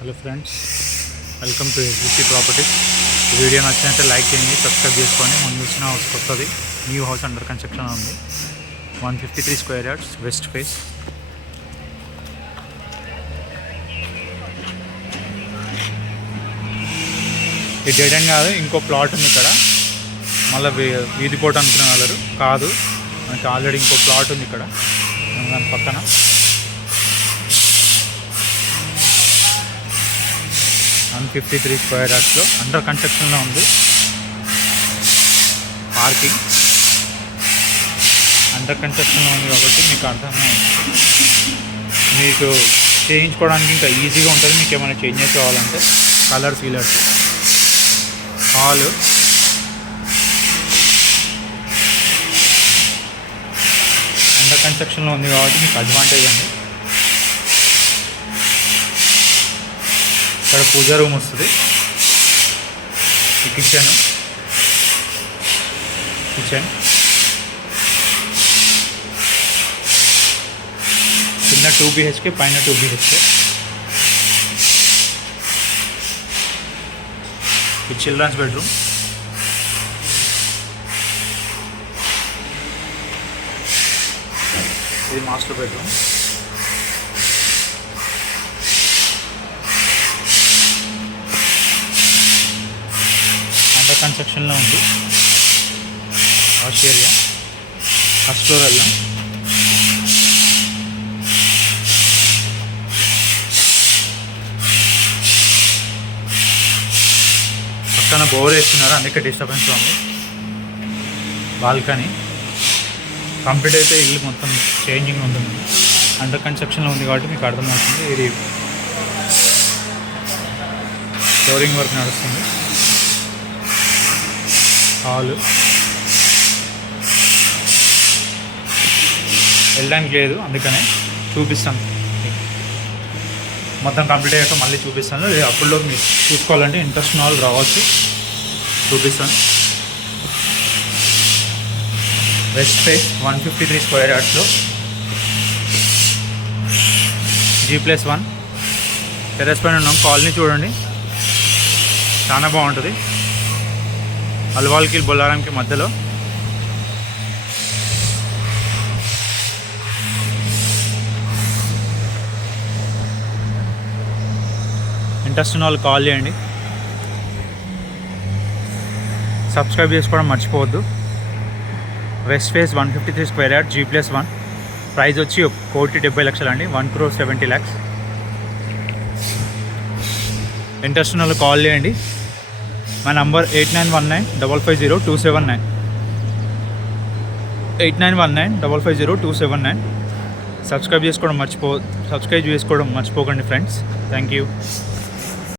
Hello friends, welcome to SBC properties. Video నచ్చినట్టే like చేయండి, subscribe చేసుకోండి. మనం చూసిన హౌస్ కొత్తది, న్యూ హౌస్ అండర్ కన్స్ట్రక్షన్ ఉంది. 153 స్క్వేర్ యార్డ్స్, వెస్ట్ ఫేస్. ఇది డెడ్ ఎండ్ కాదు, ఇంకో ప్లాట్ ఉంది ఇక్కడ. మళ్ళీ వీధి పోటు అనుకునే వాళ్ళు కాదు, మనకి ఆల్రెడీ ఇంకో ప్లాట్ ఉంది ఇక్కడ దాని పక్కన. 153 స్క్వేర్ యార్డ్స్లో అండర్ కన్స్ట్రక్షన్లో ఉంది. పార్కింగ్ అండర్ కన్స్ట్రక్షన్లో ఉంది కాబట్టి మీకు అర్థమవుతుంది. మీకు చేయించుకోవడానికి ఇంకా ఈజీగా ఉంటుంది. మీకు ఏమైనా చేంజెస్ కావాలంటే కలర్స్ వీలర్స్. హాల్ అండర్ కన్స్ట్రక్షన్లో ఉంది కాబట్టి మీకు అడ్వాంటేజ్ అండి. ఇక్కడ పూజా రూమ్ వస్తుంది. ఈ కిచెన్ కింద 2 BHK, పైన 2 BHK. ఈ చిల్డ్రన్స్ బెడ్రూమ్. ఇది మాస్టర్ బెడ్రూమ్. అండర్ కన్స్ట్రక్షన్లో ఉంది. వాష్ ఏరియా, ఫస్ట్ ఫ్లోర్ వెళ్ళాం. పక్కన బోర్ వేస్తున్నారు, అందుకే డిస్టర్బెన్స్ ఉంది. బాల్కనీ కంప్లీట్ అయితే ఇల్లు మొత్తం చేంజింగ్ ఉంటుంది. అండర్ కన్స్ట్రక్షన్లో ఉంది కాబట్టి మీకు అర్థమవుతుంది. ఇది ఫ్లోరింగ్ వర్క్ నడుస్తుంది. హాలు వెళ్ళడానికి లేదు, అందుకనే చూపిస్తాను. మొత్తం కంప్లీట్ అయ్యాక మళ్ళీ చూపిస్తాను. అప్పుడులో మీరు చూసుకోవాలంటే ఇంట్రెస్ట్ ఉన్న వాళ్ళు రావచ్చు, చూపిస్తాను. వెస్ట్ ఫేస్ 153 స్క్వేర్ యార్డ్స్లో G+1 టెర్రస్ పైన ఉన్నాం. కాలనీ చూడండి, చాలా బాగుంటుంది. అల్వాల్కి బొల్లారంకి మధ్యలో. ఇంట్రెస్ట్ ఉన్న వాళ్ళు కాల్ చేయండి. సబ్స్క్రైబ్ చేసుకోవడం మర్చిపోవద్దు. West face 153 square yard, G+1. Price వచ్చి 1,70,00,000 అండి, 1,70,00,000. ఇంట్రెస్ట్ ఉన్న వాళ్ళు కాల్ చేయండి. మా నంబర్ 8919550279. 8919550279. సబ్స్క్రైబ్ చేసుకోవడం మర్చిపోకండి ఫ్రెండ్స్. Thank you.